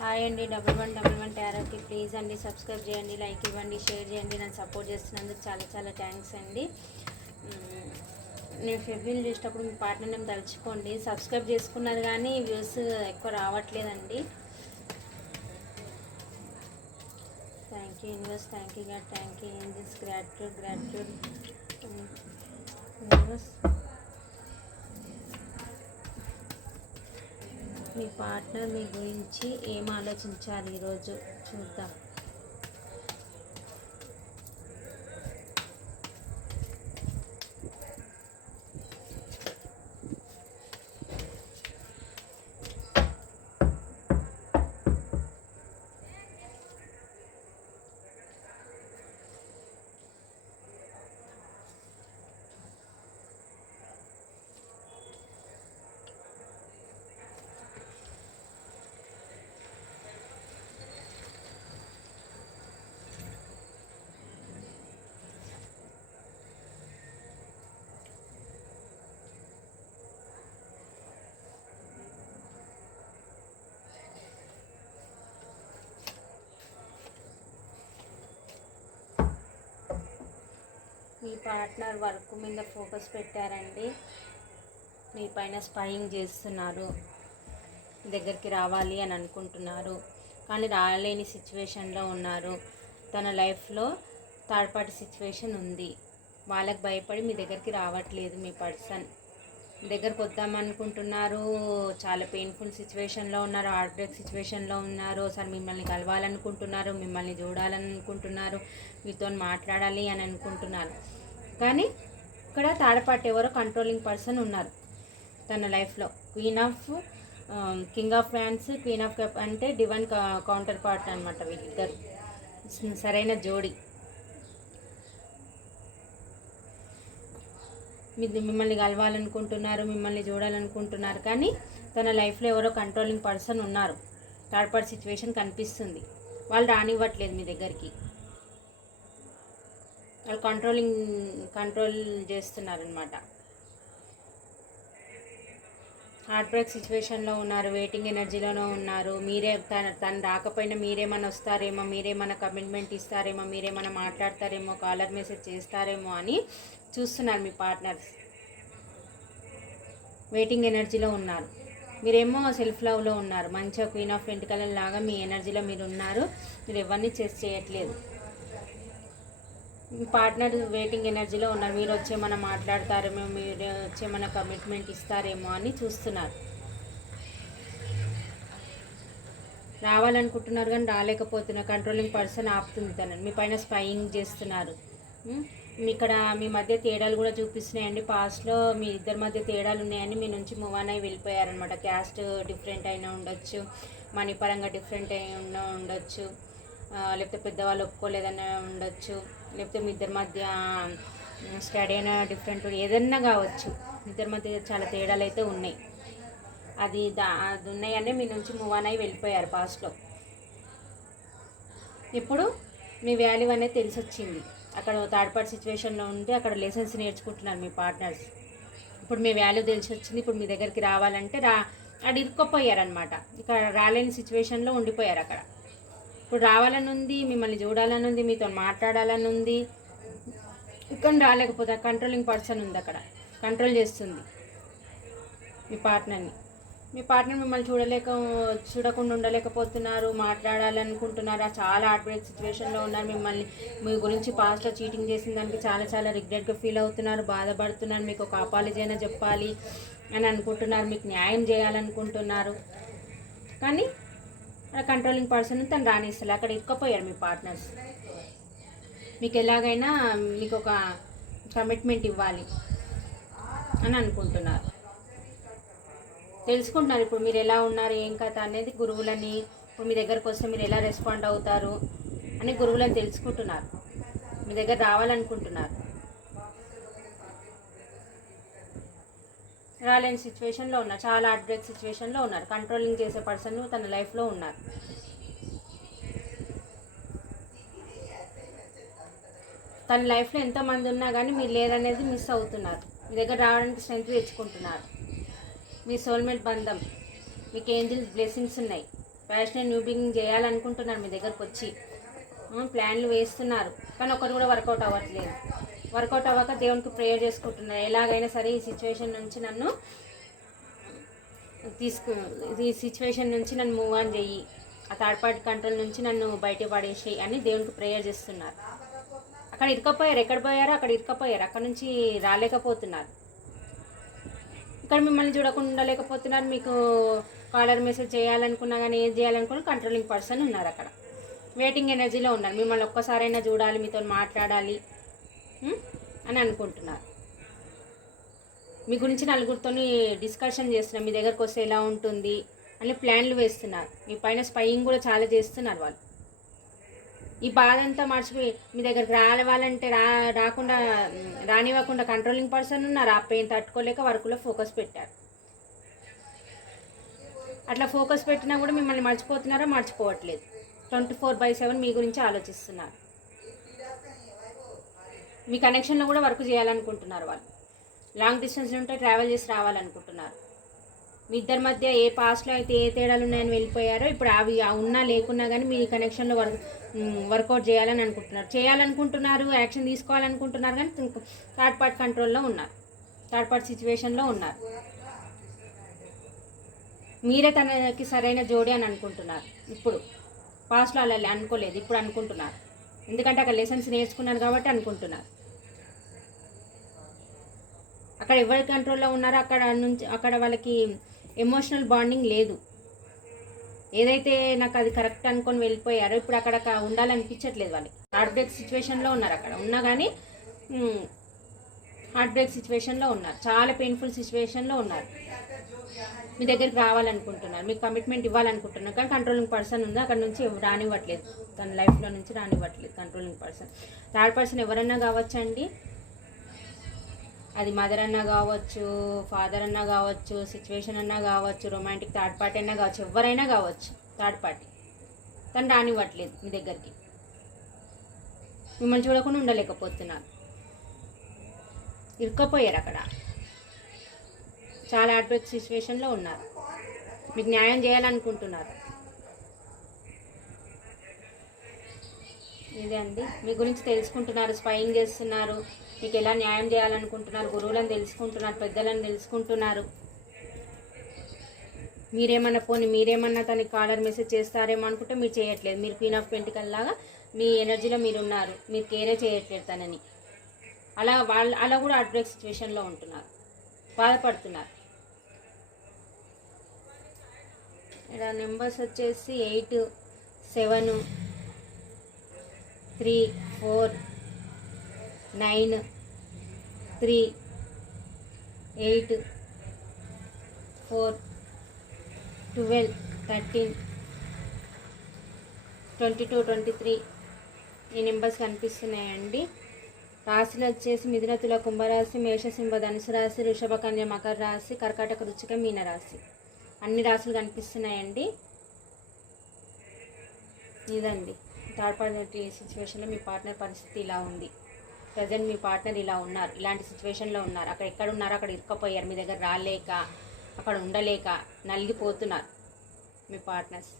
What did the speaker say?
Hi అండి. 1111 టారోకి please అండి subscribe చేయండి, లైక్ ఇవ్వండి, షేర్ చేయండి. నన్ను సపోర్ట్ చేస్తున్నందుకు చాలా చాలా థ్యాంక్స్ అండి. నేను ఫెబ్రిల్ చేసేటప్పుడు మీ పార్ట్నర్ నేమ్ తలుచుకోండి. సబ్స్క్రైబ్ చేసుకున్నారు కానీ వ్యూస్ ఎక్కువ రావట్లేదండి. Thank you universe, thank you god, thank you angels, gratitude gratitude universe. మీ పార్ట్నర్ మీ గురించి ఏం ఆలోచించాలి ఈరోజు చూద్దాం. మీ పార్ట్నర్ వర్క్ మీద ఫోకస్ పెట్టారండి. మీ పైన స్పైయింగ్ చేస్తున్నారు. మీ దగ్గరికి రావాలి అని అనుకుంటున్నారు కానీ రాలేని సిచ్యువేషన్లో ఉన్నారు. తన లైఫ్లో థర్డ్ పార్టీ సిచ్యువేషన్ ఉంది. వాళ్ళకి భయపడి మీ దగ్గరికి రావట్లేదు. మీ పర్సన్ మీ దగ్గరకు వద్దామనుకుంటున్నారు. చాలా పెయిన్ఫుల్ సిచ్యువేషన్లో ఉన్నారు, హార్ట్ బ్రేక్ సిచ్యువేషన్లో ఉన్నారు. అసలు మిమ్మల్ని కలవాలనుకుంటున్నారు, మిమ్మల్ని చూడాలనుకుంటున్నారు, మీతో మాట్లాడాలి అని అనుకుంటున్నారు. కానీ ఇక్కడ థర్డ్ పార్టీ ఎవరో కంట్రోలింగ్ పర్సన్ ఉన్నారు తన లైఫ్లో. Queen of king of fans, queen of cup అంటే డివైన్ కౌంటర్ పార్ట్ అనమాట. వీళ్ళిద్దరు సరైన జోడి. మిమ్మల్ని కలవాలనుకుంటున్నారు, మిమ్మల్ని చూడాలనుకుంటున్నారు కానీ తన లైఫ్లో ఎవరో కంట్రోలింగ్ పర్సన్ ఉన్నారు. థర్డ్ పార్టీ సిచ్యువేషన్ కనిపిస్తుంది. వాళ్ళు రానివ్వట్లేదు మీ దగ్గరికి. వాళ్ళు కంట్రోల్ చేస్తున్నారనమాట. హార్ట్ బ్రేక్ సిచ్యువేషన్లో ఉన్నారు, వెయిటింగ్ ఎనర్జీలోనే ఉన్నారు. మీరే తను రాకపోయినా మీరేమన్నా వస్తారేమో, మీరేమన్నా కమిట్మెంట్ ఇస్తారేమో, మీరేమన్నా మాట్లాడతారేమో, కాలర్ మెసేజ్ చేస్తారేమో అని చూస్తున్నారు మీ పార్ట్నర్స్. వెయిటింగ్ ఎనర్జీలో ఉన్నారు. మీరేమో సెల్ఫ్ లవ్లో ఉన్నారు. మంచిగా క్వీన్ ఆఫ్ పెంటికల్ లాగా మీ ఎనర్జీలో మీరు ఉన్నారు. మీరు ఎవరిని చేయట్లేదు. మీ పార్ట్నర్ వెయిటింగ్ ఎనర్జీలో ఉన్నారు. మీరు వచ్చేమన్నా మాట్లాడతారేమో, మీరు వచ్చేమన్నా కమిట్మెంట్ ఇస్తారేమో అని చూస్తున్నారు. రావాలనుకుంటున్నారు కానీ రాలేకపోతున్నారు. కంట్రోలింగ్ పర్సన్ ఆపుతుంది తనని. మీ పైన స్పైయింగ్ చేస్తున్నారు. ఇక్కడ మీ మధ్య తేడాలు కూడా చూపిస్తున్నాయండి. పాస్ట్లో మీ ఇద్దరి మధ్య తేడాలు ఉన్నాయని మీ నుంచి మూవ్ ఆన్ అయి వెళ్ళిపోయారనమాట. క్యాస్ట్ డిఫరెంట్ అయినా ఉండొచ్చు, మనీ పరంగా డిఫరెంట్ అయినా ఉండొచ్చు, లేకపోతే పెద్దవాళ్ళు ఒప్పుకోలేదన్నా ఉండొచ్చు, లేకపోతే మీ ఇద్దరి మధ్య స్టడీ అయినా డిఫరెంట్ ఏదన్నా కావచ్చు. ఇద్దరి మధ్య చాలా తేడాలు అయితే ఉన్నాయి. అది ఉన్నాయని మీ నుంచి మూవ్ ఆన్ అయి వెళ్ళిపోయారు పాస్ట్లో. ఇప్పుడు మీ వాల్యూ అనేది తెలిసి వచ్చింది. అక్కడ థర్డ్ పార్టీ సిచ్యువేషన్లో ఉండి అక్కడ లెసన్స్ నేర్చుకుంటున్నారు మీ పార్ట్నర్స్. ఇప్పుడు మీ వాల్యూ తెలిసి వచ్చింది. ఇప్పుడు మీ దగ్గరికి రావాలంటే అక్కడ ఇరుక్కపోయారనమాట. ఇక్కడ రాలేని సిచ్యువేషన్లో ఉండిపోయారు అక్కడ. ఇప్పుడు రావాలని ఉంది, మిమ్మల్ని చూడాలని ఉంది, మీతో మాట్లాడాలని ఉంది. ఇక్కడ రాలేకపోతే కంట్రోలింగ్ పర్సన్ ఉంది అక్కడ, కంట్రోల్ చేస్తుంది మీ పార్ట్నర్ని. మీ పార్ట్నర్ మిమ్మల్ని చూడకుండా ఉండలేకపోతున్నారు, మాట్లాడాలనుకుంటున్నారు. చాలా హార్ట్ బ్రేక్ సిచ్యువేషన్లో ఉన్నారు. మీ గురించి పాస్ట్లో చీటింగ్ చేసిన దానికి చాలా చాలా రిగ్రెట్గా ఫీల్ అవుతున్నారు, బాధపడుతున్నారు. మీకు ఒక అపాలజీ అయినా చెప్పాలి అని అనుకుంటున్నారు, మీకు న్యాయం చేయాలనుకుంటున్నారు. కానీ కంట్రోలింగ్ పర్సన్ తను రానిస్తారు. అక్కడ ఇరుక్కపోయారు మీ పార్ట్నర్స్. మీకు ఎలాగైనా మీకు ఒక కమిట్మెంట్ ఇవ్వాలి అని అనుకుంటున్నారు. తెలుసుకుంటున్నారు ఇప్పుడు మీరు ఎలా ఉన్నారు, ఏం కథ అనేది. గురువులని ఇప్పుడు మీ దగ్గరకు వస్తే మీరు ఎలా రెస్పాండ్ అవుతారు అని గురువులని తెలుసుకుంటున్నారు. మీ దగ్గర రావాలనుకుంటున్నారు. రాలేని సిచ్యువేషన్లో ఉన్నారు. చాలా హార్ట్ బ్రేక్ సిచ్యువేషన్లో ఉన్నారు. కంట్రోలింగ్ చేసే పర్సన్ తన లైఫ్లో ఉన్నారు. తన లైఫ్లో ఎంతోమంది ఉన్నా కానీ మీరు లేరనేది మిస్ అవుతున్నారు. మీ దగ్గర రావడానికి స్ట్రెంత్ తెచ్చుకుంటున్నారు. మీ సోల్మేట్ బంధం, మీకు ఏంజిల్స్ బ్లెస్సింగ్స్ ఉన్నాయి. ప్యాషనెట్ న్యూ బిగినింగ్ చేయాలనుకుంటున్నారు మీ దగ్గరకు వచ్చి, ప్లాన్లు వేస్తున్నారు, కానీ ఒకరు కూడా వర్కౌట్ అవ్వట్లేదు. వర్కౌట్ అవ్వక దేవునికి ప్రేయర్ చేసుకుంటున్నారు, ఎలాగైనా సరే ఈ సిచ్యువేషన్ నుంచి నన్ను ఈ సిచ్యువేషన్ నుంచి నన్ను మూవ్ ఆన్ చెయ్యి, ఆ థర్డ్ పార్టీ కంట్రోల్ నుంచి నన్ను బయట పడేసి అని దేవునికి ప్రేయర్ చేస్తున్నారు. అక్కడ ఇరుకపోయారు, ఎక్కడ పోయారో అక్కడ ఇరుకపోయారు, అక్కడ నుంచి రాలేకపోతున్నారు. ఇక్కడ మిమ్మల్ని చూడకుండా ఉండలేకపోతున్నారు. మీకు కాలర్ మెసేజ్ చేయాలనుకున్నా కానీ ఏం చేయాలనుకున్నా కంట్రోలింగ్ పర్సన్ ఉన్నారు, అక్కడ వెయిటింగ్ ఎనర్జీలో ఉన్నారు. మిమ్మల్ని ఒక్కసారైనా చూడాలి, మీతో మాట్లాడాలి అని అనుకుంటున్నారు. మీ గురించి నలుగురితో డిస్కషన్ చేస్తున్నారు, మీ దగ్గరకు వస్తే ఎలా ఉంటుంది అని ప్లాన్లు వేస్తున్నారు. మీ పైన స్పైయింగ్ కూడా చాలా చేస్తున్నారు వాళ్ళు. ఈ బాధ అంతా మర్చిపోయి మీ దగ్గరికి రావాలంటే రాకుండా రానివ్వకుండా కంట్రోలింగ్ పర్సన్ ఉన్నారు. ఆ పెయిన్ తట్టుకోలేక వర్క్లో ఫోకస్ పెట్టారు. అట్లా ఫోకస్ పెట్టినా కూడా మిమ్మల్ని మర్చిపోతున్నారో మర్చిపోవట్లేదు. 24/7 మీ గురించి ఆలోచిస్తున్నారు. మీ కనెక్షన్లో కూడా వర్క్ చేయాలనుకుంటున్నారు వాళ్ళు. లాంగ్ డిస్టెన్స్ ఉంటే ట్రావెల్ చేసి రావాలనుకుంటున్నారు. మీ ఇద్దరి మధ్య ఏ పాస్ట్లో అయితే ఏ తేడాలు ఉన్నాయని వెళ్ళిపోయారో ఇప్పుడు అవి ఉన్నా లేకున్నా కానీ మీ కనెక్షన్లో వర్కౌట్ చేయాలనుకుంటున్నారు, యాక్షన్ తీసుకోవాలనుకుంటున్నారు, కానీ థర్డ్ పార్టీ కంట్రోల్లో ఉన్నారు, థర్డ్ పార్టీ సిచ్యువేషన్లో ఉన్నారు. మీరే తనకి సరైన జోడి అని అనుకుంటున్నారు. ఇప్పుడు పాస్ట్లో అలా అనుకోలేదు, ఇప్పుడు అనుకుంటున్నారు. ఎందుకంటే అక్కడ లెసన్స్ నేర్చుకున్నారు కాబట్టి అనుకుంటున్నారు. అక్కడ ఎవరి కంట్రోల్లో ఉన్నారో అక్కడ వాళ్ళకి ఎమోషనల్ బాండింగ్ లేదు. ఏదైతే నాకు అది కరెక్ట్ అనుకొని వెళ్ళిపోయారో ఇప్పుడు అక్కడ ఉండాలనిపించట్లేదు. వాళ్ళకి హార్ట్ బ్రేక్ సిచ్యువేషన్లో ఉన్నారు. అక్కడ ఉన్నా కానీ హార్ట్ బ్రేక్ సిచ్యువేషన్లో ఉన్నారు, చాలా పెయిన్ఫుల్ సిచ్యువేషన్లో ఉన్నారు. మీ దగ్గరికి రావాలనుకుంటున్నారు, మీకు కమిట్మెంట్ ఇవ్వాలనుకుంటున్నారు, కానీ కంట్రోలింగ్ పర్సన్ ఉంది, అక్కడ నుంచి రానివ్వట్లేదు, తన లైఫ్లో నుంచి రానివ్వట్లేదు కంట్రోలింగ్ పర్సన్. థర్డ్ పర్సన్ ఎవరన్నా కావచ్చండి, అది మదర్ అన్నా కావచ్చు, ఫాదర్ అన్నా కావచ్చు, సిచ్యువేషన్ అన్నా కావచ్చు, రొమాంటిక్ థర్డ్ పార్టీ అన్నా కావచ్చు, ఎవరైనా కావచ్చు. థర్డ్ పార్టీ తను రానివ్వట్లేదు మీ దగ్గరికి, మిమ్మల్ని చూడకుండా ఉండలేకపోతున్నారు, ఇరుక్కపోయారు, అక్కడ చాలా హార్ట్ బ్రేక్ సిచ్యువేషన్లో ఉన్నారు. మీకు న్యాయం చేయాలనుకుంటున్నారు. ఇదే అండి, మీ గురించి తెలుసుకుంటున్నారు, స్పైయింగ్ చేస్తున్నారు, మీకు ఎలా న్యాయం చేయాలనుకుంటున్నారు, గురువులను తెలుసుకుంటున్నారు, పెద్దలను తెలుసుకుంటున్నారు. మీరేమన్నా తనకి కాలర్ మెసేజ్ చేస్తారేమో అనుకుంటే మీరు చేయట్లేదు. మీరు క్వీన్ ఆఫ్ పెంటికల్ లాగా మీ ఎనర్జీలో మీరు ఉన్నారు, మీరు కేరే చేయట్లేదు తనని. అలా కూడా హార్ట్ బ్రేక్ సిచ్యువేషన్లో ఉంటున్నారు, బాధపడుతున్నారు. ఇక్కడ నెంబర్స్ వచ్చేసి 8, 7, 3, 4, 9, 3, 8, 4, 12, 13, 22, 23 ఈ నెంబర్స్ కనిపిస్తున్నాయండి. రాశులు వచ్చేసి మిథున, తుల, కుంభరాశి, మేషసింహ, ధనుసు రాశి, వృషభ, కన్య, మకర రాశి, కర్కాటక, వృశ్చిక, మీన రాశి. అన్ని రాశులు కనిపిస్తున్నాయండి. ఇదండి థర్డ్ పార్టీ సిచ్యువేషన్లో మీ పార్ట్నర్ పరిస్థితి ఇలా ఉంది. ప్రజెంట్ మీ పార్ట్నర్ ఇలా ఉన్నారు, ఇలాంటి సిచ్యువేషన్లో ఉన్నారు. అక్కడ ఎక్కడ ఉన్నారో అక్కడ ఇరుక్కపోయారు, మీ దగ్గర రాలేక, అక్కడ ఉండలేక నలిగిపోతున్నారు మీ పార్ట్నర్స్.